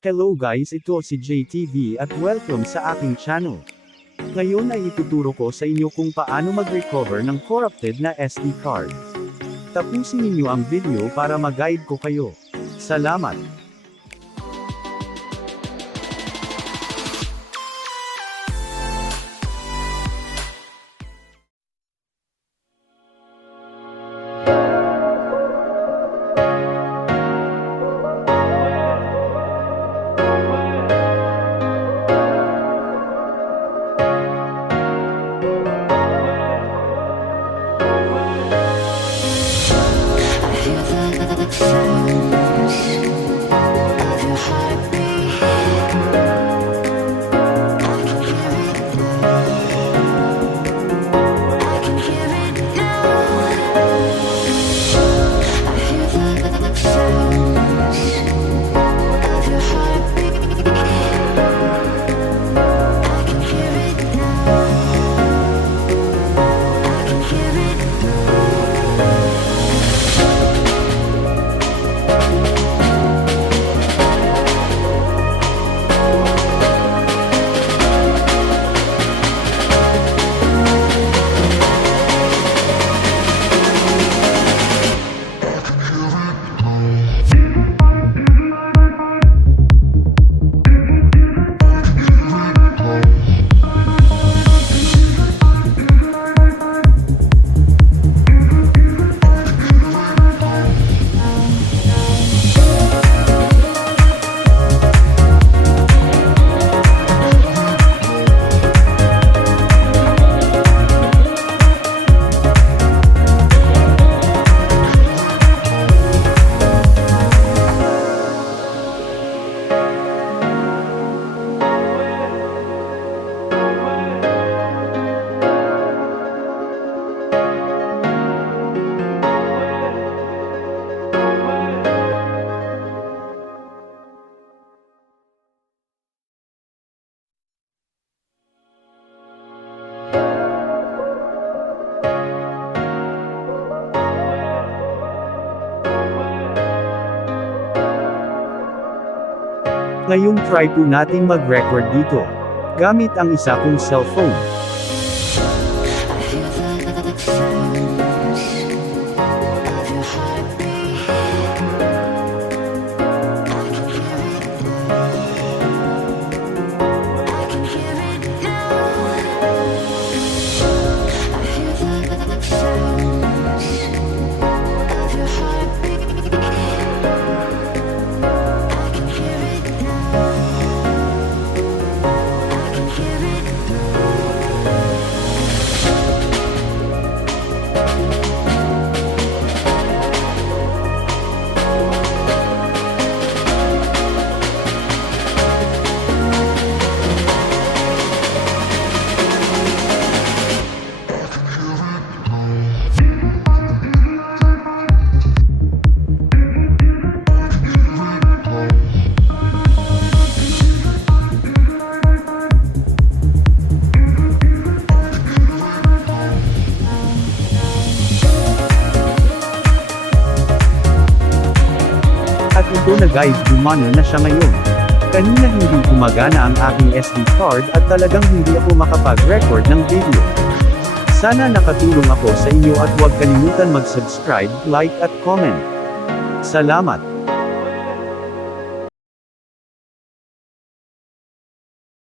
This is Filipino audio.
Hello guys, ito si JTV at welcome sa aking channel. Ngayon ay ituturo ko sa inyo kung paano mag-recover ng corrupted na SD card. Tapusin ninyo ang video para mag-guide ko kayo. Salamat! Ngayong try po natin mag-record dito. Gamit ang isa kong cellphone. At ito na guys, gumana na siya ngayon. Kanina hindi gumagana ang aking SD card at talagang hindi ako makapag-record ng video. Sana nakatulong ako sa inyo at huwag kalimutan mag-subscribe, like at comment. Salamat!